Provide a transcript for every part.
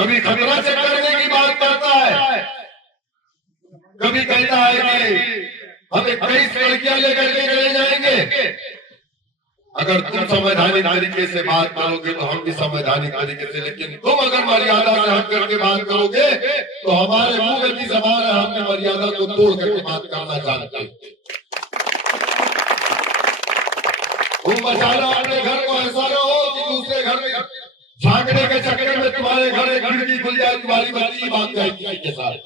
कभी खतरा से करने की बात करता है, कभी कहता है कि हमें कई लड़कियां लेकर के चले जाएंगे। अगर तुम संवैधानिक तरीके से बात करोगे तो हम भी संवैधानिक तरीके से, लेकिन तुम अगर मर्यादा से हट करके बात करोगे तो हमारे मुंह में भी जबान है, हमने मर्यादा को तोड़ करके बात करना जानते हैं। तुम बचाना अपने घर को, ऐसा न हो कि दूसरे घर में झांकने के चक्कर में तुम्हारे घर एक खिड़की खुल जाए, तुम्हारी बच्ची बात जाएगी के साथ।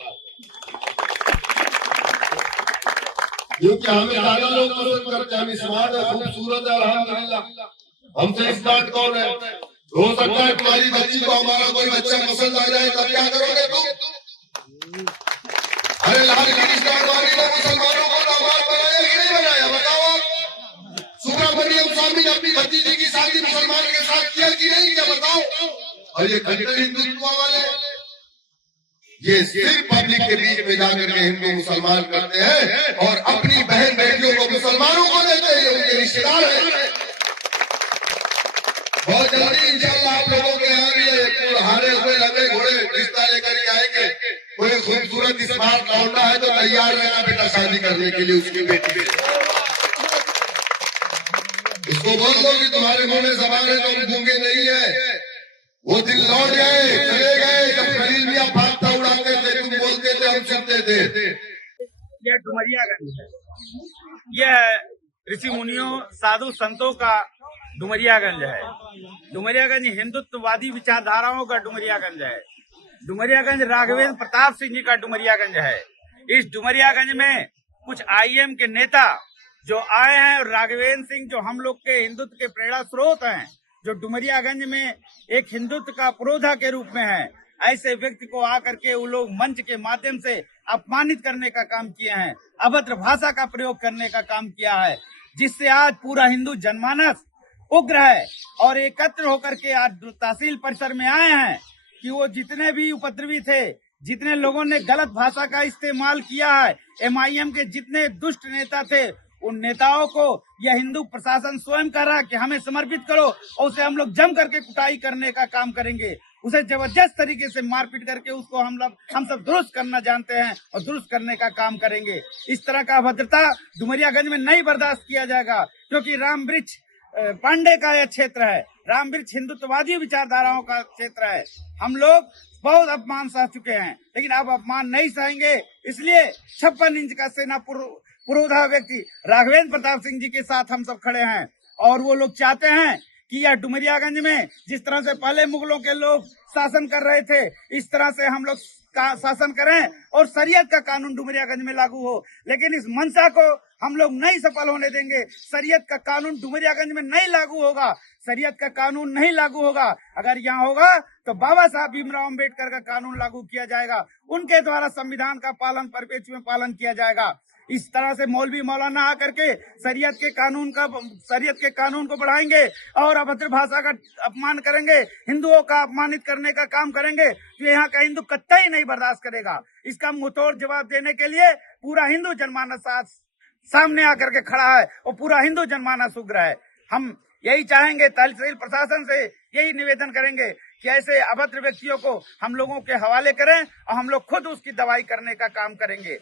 क्योंकि हमें ज्यादा लोग पसंद करते हैं, हम स्मार्ट है, खूबसूरत है, अल्हम्दुलिल्लाह। हमसे स्मार्ट कौन है? हो सकता है तुम्हारी बच्ची को हमारा कोई बच्चा पसंद आ जाए, तब क्या करोगे तुम? अरे लाल कृष्ण अडवाणी ने मुसलमानों को दामाद बनाया कि नहीं बनाया, बताओ आप। सुब्रमण्यम स्वामी ने अपनी भतीजी की शादी मुसलमान के साथ किया कि नहीं किया, बताओ। और ये कट्टर हिंदुत्व वाले ये सिर्फ पब्लिक के बीच में जाकर के हिंदू मुसलमान करते हैं और अपनी बहन बेटियों को मुसलमानों को देते हैं, उनके रिश्तेदार हैं। बहुत जल्दी इंशाअल्लाह आप लोगों के यहाँ भी हारे हुए लगे घोड़े रिश्ता लेकर के आएंगे। कोई खूबसूरत स्मार्ट लौंडा है तो तैयार रहना बेटा शादी करने के लिए उसकी बेटी से। इसको बोल दो कि तुम्हारे मुंह में जबान है तो हम गूंगे नहीं है। वो दिन लौट गए, चले गए जब खलील मियां फाख्ता उड़ाते थे, तुम बोलते थे, हम सुनते थे। यह डुमरियागंज है, यह ऋषि मुनियों साधु संतों का डुमरियागंज है। डुमरियागंज हिंदुत्ववादी विचारधाराओं का डुमरियागंज है। डुमरियागंज राघवेंद्र प्रताप सिंह जी का डुमरियागंज है। इस डुमरियागंज में कुछ आईएम के नेता जो आए हैं और राघवेंद्र सिंह जो हम लोग के हिंदुत्व के प्रेरणा स्रोत हैं, जो डुमरियागंज में एक हिंदुत्व का पुरोधा के रूप में है, ऐसे व्यक्ति को आकर के वो लोग मंच के माध्यम से अपमानित करने का काम किए हैं, अभद्र भाषा का प्रयोग करने का काम किया है, जिससे आज पूरा हिंदू जनमानस उग्र है और एकत्र होकर के आज तहसील परिसर में आए हैं कि वो जितने भी उपद्रवी थे, जितने लोगों ने गलत भाषा का इस्तेमाल किया है, एमआईएम के जितने दुष्ट नेता थे, उन नेताओं को यह हिंदू प्रशासन स्वयं कह रहा कि हमें समर्पित करो और उसे हम लोग जम करके कुटाई करने का काम करेंगे। उसे जबरदस्त तरीके से मारपीट करके उसको हम सब दुरुस्त करना जानते हैं और दुरुस्त करने का काम करेंगे। इस तरह का अभद्रता डुमरियागंज में नहीं बर्दाश्त किया जाएगा, क्योंकि राम वृक्ष पांडे का यह क्षेत्र है। राम वृक्ष हिंदुत्ववादी विचारधाराओं का क्षेत्र है। हम लोग बहुत अपमान सह चुके हैं, लेकिन अब अपमान नहीं सहेंगे। इसलिए 56 इंच का सेना पुरोधा व्यक्ति राघवेंद्र प्रताप सिंह जी के साथ हम सब खड़े हैं और वो लोग चाहते हैं कि यह डुमरियागंज में जिस तरह से पहले मुगलों के लोग शासन कर रहे थे, इस तरह से हम लोग का शासन करें और शरीयत का कानून डुमरियागंज में लागू हो। लेकिन इस मंशा को हम लोग नहीं सफल होने देंगे। शरीयत का कानून डुमरियागंज में नहीं लागू होगा। शरीयत का कानून नहीं लागू होगा। अगर यहाँ होगा तो बाबा साहब भीमराव अम्बेडकर का कानून लागू किया जाएगा। उनके द्वारा संविधान का पालन परपेचु में पालन किया जाएगा। इस तरह से मौलवी मौलाना आकर के शरीयत के कानून को बढ़ाएंगे और अभद्र भाषा का अपमान करेंगे, हिंदुओं का अपमानित करने का काम करेंगे, तो यहाँ का हिंदू कतई नहीं बर्दाश्त करेगा। इसका मुंहतोड़ जवाब देने के लिए पूरा हिंदू जनमानस सामने आकर के खड़ा है और पूरा हिंदू जनमानस उग्र है। हम यही चाहेंगे, तहसील प्रशासन से यही निवेदन करेंगे कि ऐसे अभद्र व्यक्तियों को हम लोगों के हवाले करें और हम लोग खुद उसकी दवाई करने का काम करेंगे।